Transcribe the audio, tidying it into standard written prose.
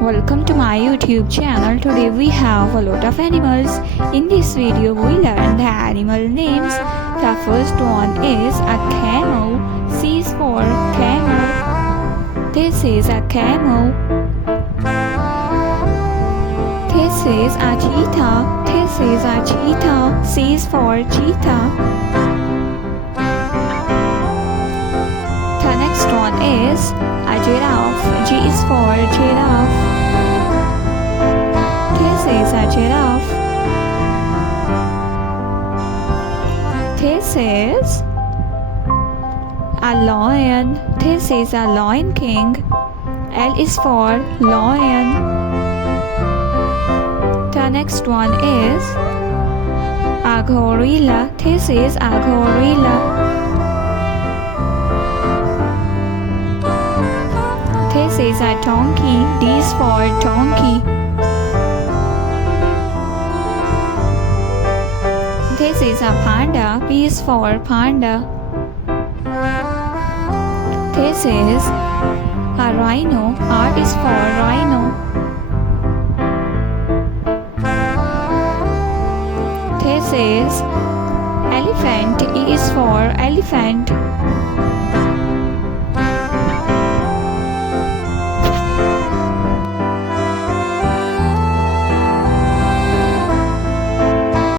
Welcome to my YouTube channel. Today we have a lot of animals. In this video we learn the animal names. The first one is a camel. C is for camel. This is a camel. This is a cheetah. This is a cheetah. C is for cheetah. The next one is a giraffe. G is for giraffe. This is a giraffe. This is a lion. This is a lion king. L is for lion. The next one is a gorilla. This is a gorilla. This is a donkey. D is for donkey. This is a panda. P is for panda. This is a rhino. R is for rhino. This is elephant. E is for elephant.